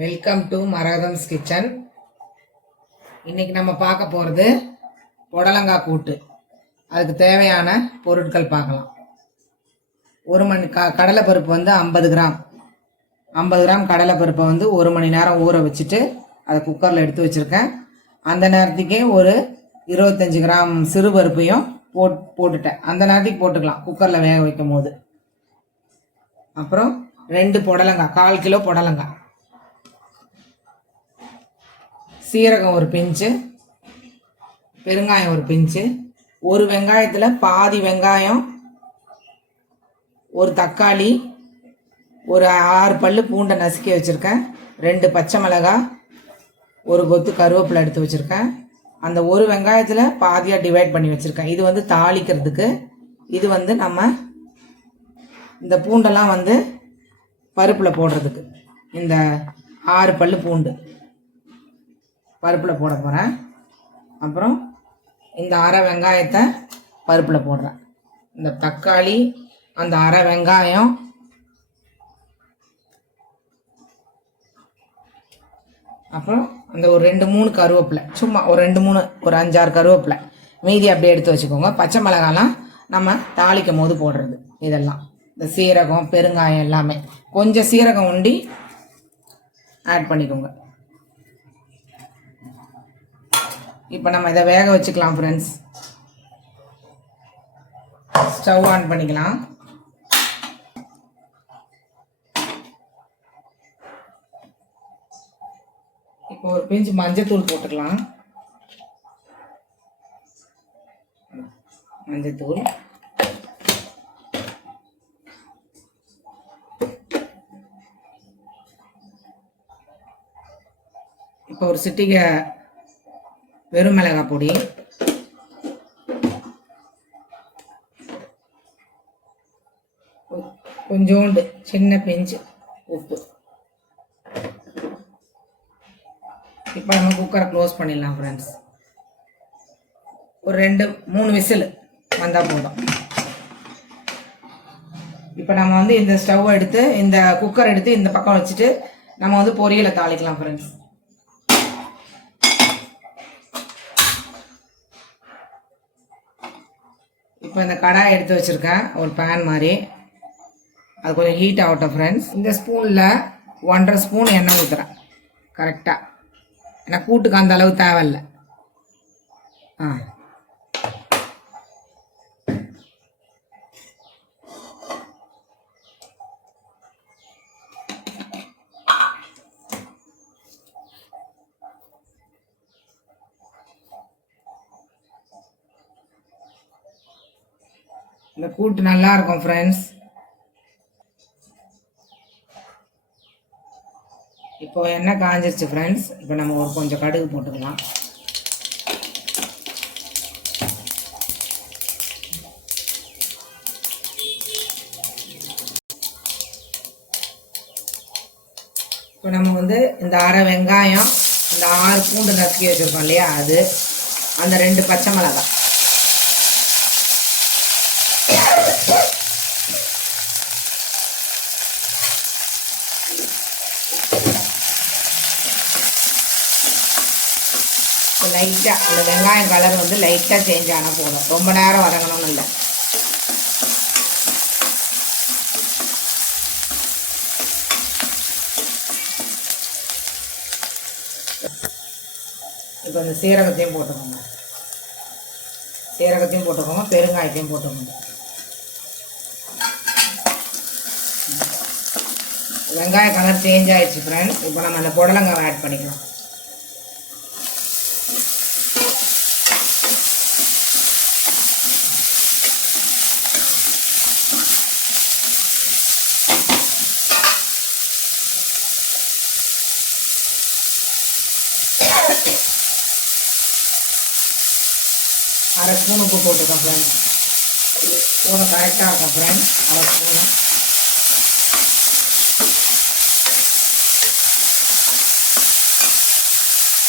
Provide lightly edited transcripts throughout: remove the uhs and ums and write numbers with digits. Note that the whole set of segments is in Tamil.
Welcome to மரகதம்ஸ் kitchen. இன்னைக்கு நம்ம பார்க்க போகிறது புடலங்காய் கூட்டு. அதுக்கு தேவையான பொருட்கள் பார்க்கலாம். ஒரு மணி கடலைப்பருப்பு வந்து 50 கிராம். 50 கிராம் கடலைப்பருப்பை வந்து 1 மணி நேரம் ஊற வச்சுட்டு அதை குக்கரில் எடுத்து வச்சுருக்கேன். அந்த நேரத்துக்கே ஒரு 25 கிராம் சிறுபருப்பையும் போட்டுட்டேன். அந்த நேரத்துக்கு போட்டுக்கலாம் குக்கரில் வேக வைக்கும் போது. அப்புறம் 2 புடலங்காய், 1/4 கிலோ புடலங்காய், சீரகம் ஒரு பிஞ்சு, பெருங்காயம் ஒரு பிஞ்சு, ஒரு வெங்காயத்தில் பாதி வெங்காயம், ஒரு தக்காளி, ஒரு 6 பல்லு பூண்டை நசுக்கி வச்சுருக்கேன், 2 பச்சை மிளகாய், ஒரு கொத்து கருவேப்பிலை எடுத்து வச்சுருக்கேன். அந்த ஒரு வெங்காயத்தில் பாதியாக டிவைட் பண்ணி வச்சுருக்கேன். இது வந்து தாளிக்கிறதுக்கு. இது வந்து நம்ம இந்த பூண்டெல்லாம் வந்து பருப்பில் போடுறதுக்கு. இந்த 6 பல்லு பூண்டு பருப்பில் போட போகிறேன். அப்புறம் இந்த அரை வெங்காயத்தை பருப்பில் போடுறேன். இந்த தக்காளி, அந்த அரை வெங்காயம், அப்புறம் அந்த ஒரு 2-3 கருவேப்பிலை, சும்மா ஒரு 2-3, ஒரு 5-6 கருவேப்பிலை, மீதி அப்படியே எடுத்து வச்சுக்கோங்க. பச்சை மிளகாலாம் நம்ம தாளிக்கும் போது போடுறது. இதெல்லாம் இந்த சீரகம், பெருங்காயம் எல்லாமே கொஞ்சம் சீரகம் உண்டி ஆட் பண்ணிக்கோங்க. இப்போ நம்ம இதை வேக வச்சுக்கலாம் ஃப்ரெண்ட்ஸ். ஸ்டவ் ஆன் பண்ணிக்கலாம். இப்போ ஒரு பிஞ்சு மஞ்சத்தூள் போட்டுக்கலாம். மஞ்சத்தூள், இப்போ ஒரு சிட்டிகை வெறும் மிளகாய் பொடி, கொஞ்சோண்டு சின்ன பிஞ்சு உப்பு. இப்போ நம்ம குக்கரை க்ளோஸ் பண்ணிடலாம் ஃப்ரெண்ட்ஸ். ஒரு 2-3 விசில் வந்தால் போதும். இப்போ நம்ம வந்து இந்த ஸ்டவ் எடுத்து, இந்த குக்கர் எடுத்து இந்த பக்கம் வச்சுட்டு நம்ம வந்து பொரியலை தாளிக்கலாம் ஃப்ரெண்ட்ஸ். இப்போ இந்த கடாய் எடுத்து வச்சுருக்கேன், ஒரு பேன் மாதிரி. அது கொஞ்சம் ஹீட் ஆகட்டும் ஃப்ரெண்ட்ஸ். இந்த ஸ்பூனில் 1.5 ஸ்பூன் எண்ணெய் ஊற்றுறேன் கரெக்டாக. ஏன்னா கூட்டுக்கு அந்த அளவு தேவையில்லை. இந்த கூட்டு நல்லா இருக்கும் ஃப்ரெண்ட்ஸ். இப்போ எண்ணெய் காஞ்சிருச்சு ஃப்ரெண்ட்ஸ். இப்போ நம்ம ஒரு கொஞ்சம் கடுகு போட்டுக்கலாம். இப்போ நம்ம வந்து இந்த அரை வெங்காயம், அந்த 6 பூண்டு நசுக்கி வச்சுருக்கோம் இல்லையா, அது, அந்த 2 பச்சை மிளகாய், லைட்டாக அந்த வெங்காயம் கலர் வந்து லைட்டாக சேஞ்ச் ஆனால் போதும். ரொம்ப நேரம் வதங்கணும்னு இல்லை. இப்போ இந்த சீரகத்தையும் போட்டுக்கோங்க, பெருங்காயத்தையும் போட்டுக்கோங்க. வெங்காய கலர் சேஞ்ச் ஆயிடுச்சு ஃப்ரெண்ட்ஸ். இப்போ நம்ம அந்த புடலங்காய் ஆட் பண்ணிக்கலாம். அரை ஸ்பூன் உப்பு போட்டுக்கோங்க ஃப்ரெண்ட்ஸ். ஸ்பூனு கரெக்டாக இருக்கும் ஃப்ரெண்ட்ஸ், அரை ஸ்பூனு.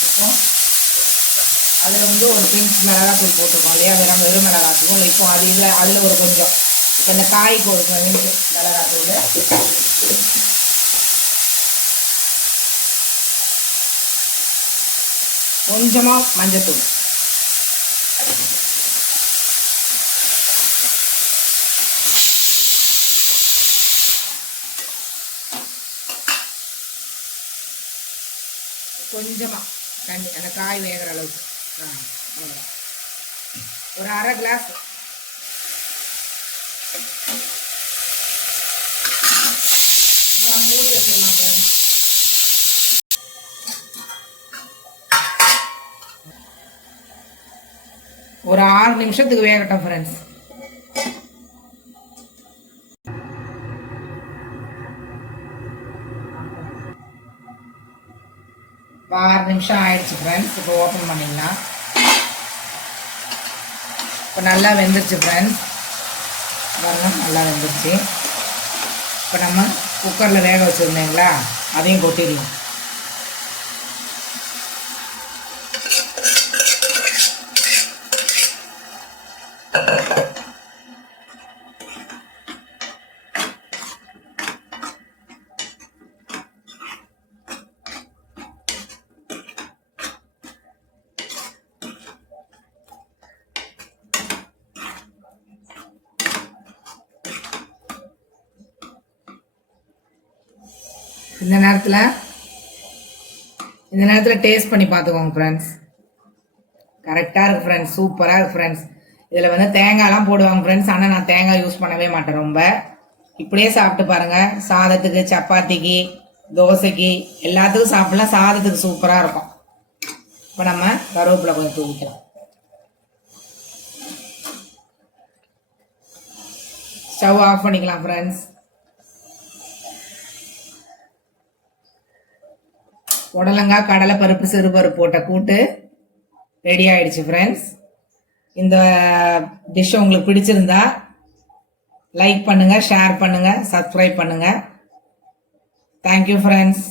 இப்போ அதில் வந்து ஒரு பிஞ்ச் மிளகாத்தூள் போட்டுருக்கோம் இல்லையா, வெறும் மிளகாத்தூள். இப்போ அதில் ஒரு கொஞ்சம், இப்போ இந்த காய்க்கு ஒரு மிளகாத்தூள், கொஞ்சமாக மஞ்சத்தூள், கொஞ்சமாக தண்ணி அந்த காய் வேகிற அளவுக்கு. ஒரு அரை கிளாஸ். அப்புறம் மூடி வச்சிடலாம். ஒரு 6 நிமிஷத்துக்கு வேகட்டும் ஃப்ரெண்ட்ஸ். 6 நிமிஷம் ஆயிடுச்சு ஃப்ரெண்ட்ஸ். இப்போ ஓப்பன் பண்ணிடலாம். இப்போ நல்லா வெந்துருச்சு ஃப்ரெண்ட்ஸ். பாருங்க நல்லா வெந்துருச்சு. இப்போ நம்ம குக்கரில் வேக வச்சுருந்தீங்களா அதையும் கொட்டிடலாம். இந்த நேரத்தில் டேஸ்ட் பண்ணி பார்த்துக்கோங்க ஃப்ரெண்ட்ஸ். கரெக்டாக இருக்குது ஃப்ரெண்ட்ஸ். சூப்பராக இருக்குது ஃப்ரெண்ட்ஸ். இதில் வந்து தேங்காய்லாம் போடுவாங்க ஃப்ரெண்ட்ஸ். ஆனால் நான் தேங்காய் யூஸ் பண்ணவே மாட்டேன் ரொம்ப. இப்படியே சாப்பிட்டு பாருங்கள். சாதத்துக்கு, சப்பாத்திக்கு, தோசைக்கு எல்லாத்துக்கும் சாப்பிடலாம். சாதத்துக்கு சூப்பராக இருக்கும். இப்போ நம்ம கருவேப்பிலை கொஞ்சம் தூவிக்கலாம். ஸ்டவ் ஆஃப் பண்ணிக்கலாம் ஃப்ரெண்ட்ஸ். புடலங்காய், கடலை பருப்பு, சிறுபருப்பு போட்ட கூட்டு ரெடி ஆயிடுச்சு ஃப்ரெண்ட்ஸ். இந்த டிஷ் உங்களுக்கு பிடிச்சிருந்தா லைக் பண்ணுங்கள், ஷேர் பண்ணுங்கள், சப்ஸ்கிரைப் பண்ணுங்கள். Thank you friends.